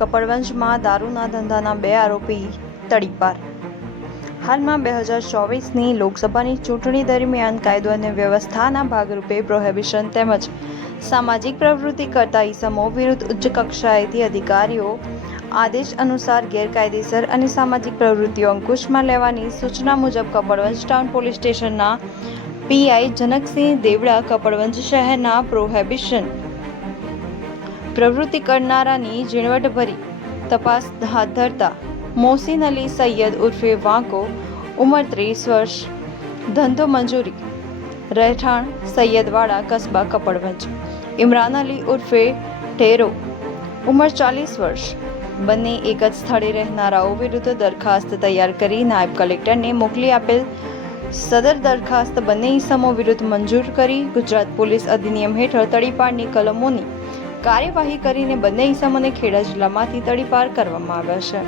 કપડવંજમાં દારૂના ધંધાના 2 આરોપી તડીપાર। હાલમાં 2024ની લોકસભાની ચૂંટણી દરમિયાન કાયદો અને વ્યવસ્થાના ભાગરૂપે પ્રોહિબિશન તેમજ સામાજિક પ્રવૃત્તિ કરતા ઇસમો વિરુદ્ધ ઉચ્ચ કક્ષાએથી અધિકારીઓ આદેશ અનુસાર ગેરકાયદેસર અને સામાજિક પ્રવૃત્તિઓ અંકુશમાં લેવાની સૂચના મુજબ કપડવંજ ટાઉન પોલીસ સ્ટેશનના પીઆઈ જનકસિંહ દેવડા કપડવંજ શહેરના પ્રોહિબિશન પ્રવૃત્તિ કરનારાની ઝીણવટભરી તપાસ હાથ ધરતા મોહસિન અલી સૈયદ ઉર્ફે વાંકો, ઉંમર 30 વર્ષ, ધંધો મજૂરી, રહેઠાણ સૈયદવાડા કસ્બા કપડવંજ, ઇમરાન અલી ઉર્ફે ઠેરો, ઉંમર 40 વર્ષ, બંને એક જ સ્થળે રહેનારાઓ વિરુદ્ધ દરખાસ્ત તૈયાર કરી નાયબ કલેક્ટરને મોકલી આપેલ। સદર દરખાસ્ત બંને ઇસમો વિરુદ્ધ મંજૂર કરી ગુજરાત પોલીસ અધિનિયમ હેઠળ તડીપારની કલમોની કાર્યવાહી કરીને બંને ઇસમોને ખેડા જિલ્લામાંથી તડીપાર કરવામાં આવ્યા છે।